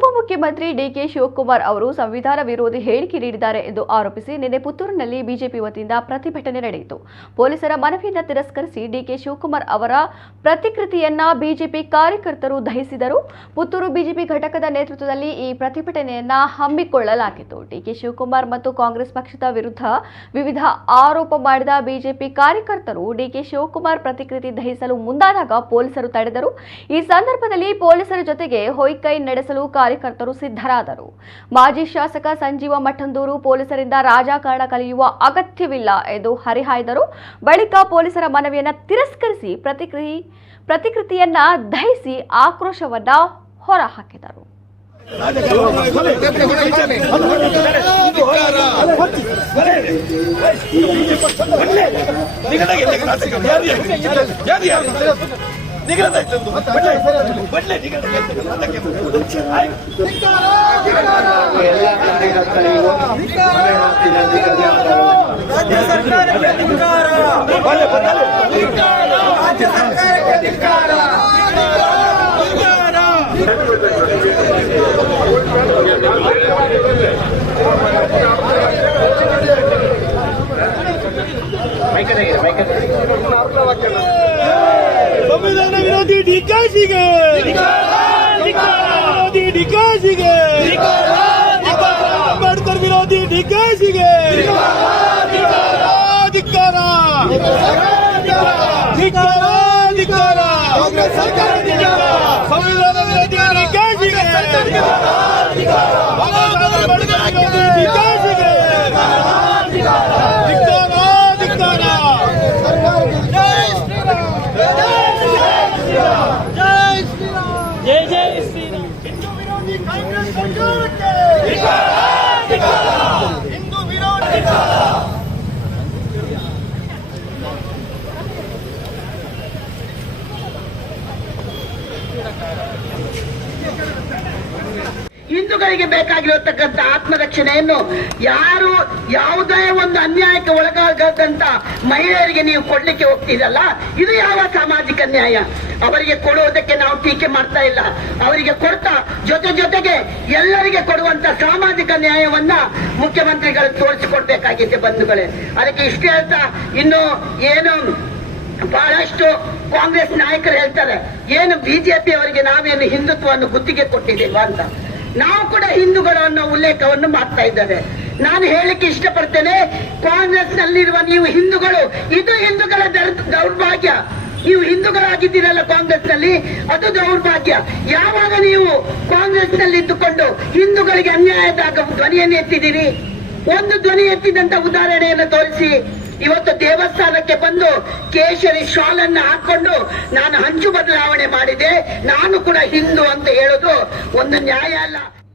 ಉಪಮುಖ್ಯಮಂತ್ರಿ ಡಿಕೆ ಶಿವಕುಮಾರ್ ಅವರು ಸಂವಿಧಾನ ವಿರೋಧಿ ಹೇಳಿಕೆ ನೀಡಿದ್ದಾರೆ ಎಂದು ಆರೋಪಿಸಿ ನಿನ್ನೆ ಪುತ್ತೂರಿನಲ್ಲಿ ಬಿಜೆಪಿ ವತಿಯಿಂದ ಪ್ರತಿಭಟನೆ ನಡೆಯಿತು. ಪೊಲೀಸರ ಮನವಿಯನ್ನು ತಿರಸ್ಕರಿಸಿ ಡಿಕೆ ಶಿವಕುಮಾರ್ ಅವರ ಪ್ರತಿಕೃತಿಯನ್ನ ಬಿಜೆಪಿ ಕಾರ್ಯಕರ್ತರು ದಹಿಸಿದರು. ಪುತ್ತೂರು ಬಿಜೆಪಿ ಘಟಕದ ನೇತೃತ್ವದಲ್ಲಿ ಈ ಪ್ರತಿಭಟನೆಯನ್ನ ಹಮ್ಮಿಕೊಳ್ಳಲಾಗಿತ್ತು. ಡಿಕೆ ಶಿವಕುಮಾರ್ ಮತ್ತು ಕಾಂಗ್ರೆಸ್ ಪಕ್ಷದ ವಿರುದ್ಧ ವಿವಿಧ ಆರೋಪ ಮಾಡಿದ ಬಿಜೆಪಿ ಕಾರ್ಯಕರ್ತರು ಡಿಕೆ ಶಿವಕುಮಾರ್ ಪ್ರತಿಕೃತಿ ದಹಿಸಲು ಮುಂದಾದಾಗ ಪೊಲೀಸರು ತಡೆದರು. ಈ ಸಂದರ್ಭದಲ್ಲಿ ಪೊಲೀಸರ ಜೊತೆಗೆ ಹೊಯ್ಕೈ ನಡೆಸಲು ಕಾರ್ಯಕರ್ತರು ಸಿದ್ಧರಾದರು. ಮಾಜಿ ಶಾಸಕ ಸಂಜೀವ ಮಠಂದೂರು ಪೊಲೀಸರಿಂದ ರಾಜಕಾರಣ ಕಲಿಯುವ ಅಗತ್ಯವಿಲ್ಲ ಎಂದು ಹರಿಹಾಯ್ದರು. ಬಳಿಕ ಪೊಲೀಸರ ಮನವಿಯನ್ನು ತಿರಸ್ಕರಿಸಿ ಪ್ರತಿಕೃತಿಯನ್ನ ದಹಿಸಿ ಆಕ್ರೋಶವನ್ನ ಹೊರಹಾಕಿದರು. ಸಂವಿಧಾನ ವಿರೋಧಿ ಡಿಕೆಶಿಗೆ ಅಂಬೇಡ್ಕರ್ ವಿರೋಧಿ ಡಿಕೆಶಿಗೆ ಧಿಕ್ಕಾರ ಸಂವಿಧಾನ ವಿರೋಧಿ ಡಿಕೆಶಿಗೆ जय जय श्री राम। हिंदू विरोधी कांग्रेस सरकारಕ್ಕೆ हिंदू विरोधी ಹಿಂದೂಗಳಿಗೆ ಬೇಕಾಗಿರತಕ್ಕಂಥ ಆತ್ಮರಕ್ಷಣೆಯನ್ನು ಯಾರು ಯಾವುದೇ ಒಂದು ಅನ್ಯಾಯಕ್ಕೆ ಒಳಗಾಗದಂತ ಮಹಿಳೆಯರಿಗೆ ನೀವು ಕೊಡ್ಲಿಕ್ಕೆ ಹೋಗ್ತಿರಲ್ಲ, ಇದು ಯಾವ ಸಾಮಾಜಿಕ ನ್ಯಾಯ? ಅವರಿಗೆ ಕೊಡುವುದಕ್ಕೆ ನಾವು ಟೀಕೆ ಮಾಡ್ತಾ ಇಲ್ಲ, ಅವರಿಗೆ ಕೊಡ್ತಾ ಜೊತೆಗೆ ಎಲ್ಲರಿಗೆ ಕೊಡುವಂತ ಸಾಮಾಜಿಕ ನ್ಯಾಯವನ್ನ ಮುಖ್ಯಮಂತ್ರಿಗಳು ತೋರಿಸಿಕೊಡ್ಬೇಕಾಗಿದೆ ಬಂಧುಗಳೇ. ಅದಕ್ಕೆ ಇಷ್ಟು ಹೇಳ್ತಾ ಇನ್ನು ಏನು ಬಹಳಷ್ಟು ಕಾಂಗ್ರೆಸ್ ನಾಯಕರು ಹೇಳ್ತಾರೆ, ಏನು ಬಿಜೆಪಿ ಅವರಿಗೆ ನಾವೇನು ಹಿಂದುತ್ವವನ್ನು ಗುತ್ತಿಗೆ ಕೊಟ್ಟಿದ್ದೇವಾ ಅಂತ. ನಾವು ಕೂಡ ಹಿಂದೂಗಳು ಅನ್ನೋ ಉಲ್ಲೇಖವನ್ನು ಮಾಡ್ತಾ ಇದ್ದಾರೆ. ನಾನು ಹೇಳಿಕ್ಕೆ ಇಷ್ಟಪಡ್ತೇನೆ, ಕಾಂಗ್ರೆಸ್ ನಲ್ಲಿರುವ ನೀವು ಹಿಂದೂಗಳು, ಇದು ಹಿಂದೂಗಳ ದೌರ್ಭಾಗ್ಯ. ನೀವು ಹಿಂದೂಗಳಾಗಿದ್ದೀರಲ್ಲ ಕಾಂಗ್ರೆಸ್ ನಲ್ಲಿ, ಅದು ದೌರ್ಭಾಗ್ಯ. ಯಾವಾಗ ನೀವು ಕಾಂಗ್ರೆಸ್ ನಲ್ಲಿ ಇದ್ದುಕೊಂಡು ಹಿಂದೂಗಳಿಗೆ ಅನ್ಯಾಯದಾಗ ಧ್ವನಿಯನ್ನು ಎತ್ತಿದ್ದೀರಿ? ಒಂದು ಧ್ವನಿ ಎತ್ತಿದಂತ ಉದಾಹರಣೆಯನ್ನು ತೋರಿಸಿ. ಇವತ್ತು ದೇವಸ್ಥಾನಕ್ಕೆ ಬಂದು ಕೇಸರಿ ಶಾಲ್ ಅನ್ನು ಹಾಕೊಂಡು ನಾನು ಹಂಚು ಬದಲಾವಣೆ ಮಾಡಿದೆ, ನಾನು ಕೂಡ ಹಿಂದೂ ಅಂತ ಹೇಳೋದು ಒಂದು ನ್ಯಾಯ ಅಲ್ಲ.